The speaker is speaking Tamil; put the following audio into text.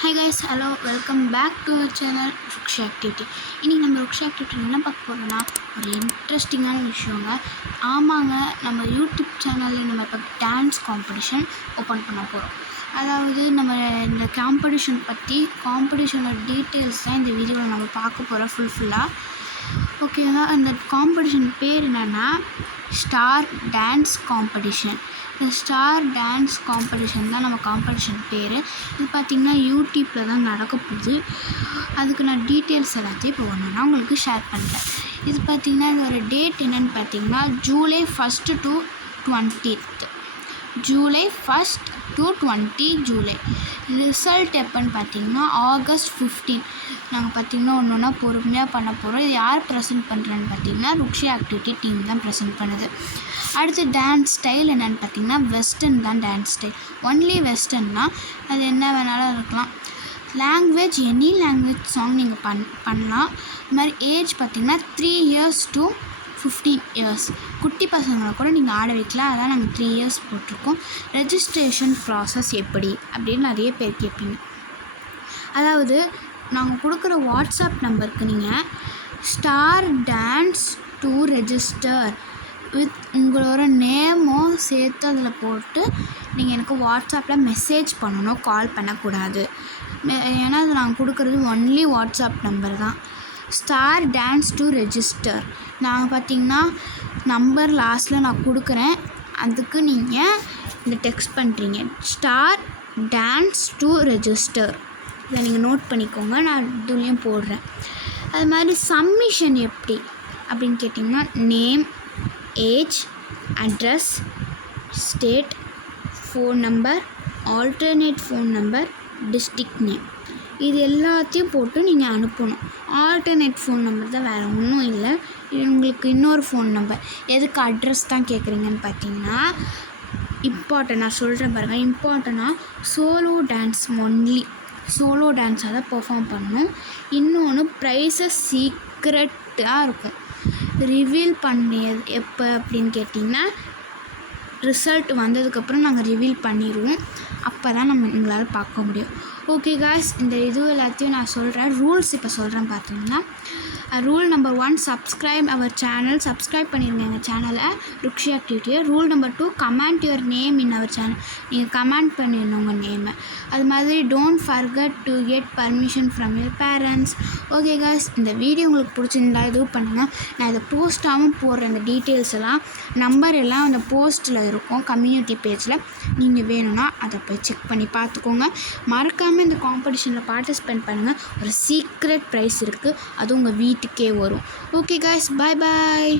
Hi guys, hello, welcome back to our channel Ruksha Activity. இன்றைக்கி நம்ம Ruksha Activity என்ன பார்க்க போகிறோன்னா ஒரு இன்ட்ரெஸ்டிங்கான விஷயங்க. ஆமாங்க, நம்ம யூடியூப் சேனலில் நம்ம இப்போ டான்ஸ் காம்படிஷன் ஓப்பன் பண்ண போகிறோம். அதாவது நம்ம இந்த காம்படிஷனோட டீட்டெயில்ஸ் தான் இந்த வீடியோவில் நம்ம பார்க்க போகிறோம் ஃபுல்லாக. ஓகேங்க, அந்த காம்படிஷன் பேர் என்னென்னா ஸ்டார் டான்ஸ் காம்படிஷன். இந்த ஸ்டார் டான்ஸ் காம்படிஷன் தான் நம்ம காம்படிஷன் பேர். இது பார்த்திங்கன்னா யூடியூப்பில் தான் நடக்க போகுது. அதுக்கு நான் டீட்டெயில்ஸ் எல்லாத்தையும் இப்போ ஒன்றுனா உங்களுக்கு ஷேர் பண்ணுறேன். இது பார்த்திங்கன்னா இதோட டேட் என்னென்னு பார்த்திங்கன்னா July 1st to 20th. July 1st to 20 July. Result எப்போன்னு பார்த்திங்கன்னா August 15. நாங்கள் பார்த்திங்கன்னா ஒன்று பொறுமையாக பண்ண போகிறோம். இது யார் ப்ரெசென்ட் பண்ணுறேன்னு பார்த்திங்கன்னா ருக்ஷா ஆக்டிவிட்டி டீம் தான் ப்ரெசென்ட் பண்ணுது. அடுத்து டான்ஸ் ஸ்டைல் என்னென்னு பார்த்திங்கன்னா வெஸ்டர்ன் தான் டான்ஸ் ஸ்டைல். ஒன்லி வெஸ்டர்னால் அது என்ன வேணாலும் இருக்கலாம். லாங்குவேஜ் எனி லாங்குவேஜ் சாங் நீங்கள் பண்ணலாம். இது மாதிரி ஏஜ் பார்த்திங்கன்னா 3 years to 15 years. குட்டி பசங்களை கூட நீங்கள் ஆட வைக்கலாம். அதான் நாங்கள் 3 years போட்டிருக்கோம். ரெஜிஸ்ட்ரேஷன் ப்ராசஸ் எப்படி அப்படின்னு நிறைய பேர் கேட்பீங்க. அதாவது நாங்கள் கொடுக்குற வாட்ஸ்அப் நம்பருக்கு நீங்கள் star dance to register with உங்களோட நேமும் சேர்த்து அதில் போட்டு நீங்கள் எனக்கு வாட்ஸ்அப்பில் மெசேஜ் பண்ணணும், கால் பண்ணக்கூடாது. ஏன்னா அது நாங்கள் கொடுக்குறது ஒன்லி வாட்ஸ்அப் நம்பர் தான். ஸ்டார் டான்ஸ் டு ரெஜிஸ்டர் நாங்கள் பார்த்திங்கன்னா நம்பர் லாஸ்ட்டில் நான் கொடுக்குறேன். அதுக்கு நீங்கள் இந்த டெக்ஸ்ட் பண்ணுறீங்க ஸ்டார் டான்ஸ் டு ரெஜிஸ்டர். இதை நீங்கள் நோட் பண்ணிக்கோங்க, நான் இதுலேயும் போடுறேன். அது மாதிரி சப்மிஷன் எப்படி அப்படின்னு கேட்டிங்கன்னா name, age, address, state, phone number, alternate phone number, district name, இது எல்லாத்தையும் போட்டு நீங்கள் அனுப்பணும். ஆல்டர்னேட் ஃபோன் நம்பர் தான், வேறு ஒன்றும் இல்லை. உங்களுக்கு இன்னொரு ஃபோன் நம்பர். எதுக்கு அட்ரஸ் தான் கேட்குறீங்கன்னு பார்த்தீங்கன்னா இம்பார்ட்டன்ட் நான் சொல்கிறேன் பாருங்கள். இம்பார்ட்டண்ட்டாக சோலோ டான்ஸ் ஒன்லி சோலோ டான்ஸாக தான் பெர்ஃபார்ம் பண்ணணும். இன்னொன்று ப்ரைஸஸ் சீக்ரெட்டாக இருக்கும். ரிவீல் பண்ணியது எப்போ அப்படின்னு கேட்டிங்கன்னா ரிசல்ட் வந்ததுக்கப்புறம் நாங்கள் ரிவீல் பண்ணிடுவோம். அப்போ தான் எங்களால் பார்க்க முடியும். ஓகே காய்ஸ், இந்த இது எல்லாத்தையும் நான் சொல்கிறேன். ரூல்ஸ் இப்போ சொல்கிறேன் பார்த்தீங்கன்னா rule number 1 subscribe our channel. Subscribe பண்ணிடுங்க எங்கள் சேனலை ருக்ஷா ஆக்டிவிட்டியை. Rule number 2 comment your name in our channel. நீங்கள் கமெண்ட் பண்ணிடணும் உங்கள் நேமை. அது மாதிரி don't forget to get permission from your parents. Okay guys, இந்த வீடியோ உங்களுக்கு பிடிச்சிருந்தா இது பண்ணுங்கள். நான் இதை போஸ்ட்டாகவும் போடுறேன். இந்த டீட்டெயில்ஸ் எல்லாம் நம்பர் எல்லாம் அந்த போஸ்ட்டில் இருக்கும் கம்யூனிட்டி பேஜில். நீங்கள் வேணும்னா அதை போய் செக் பண்ணி பார்த்துக்கோங்க. மறக்காமல் இந்த காம்படிஷனில் பார்ட்டிசிபேட் பண்ணுங்கள். ஒரு சீக்ரெட் ப்ரைஸ் இருக்குது, அது உங்கள் வீட்டுக்கே வரும். ஓகே காய்ஸ், பாய் பாய்.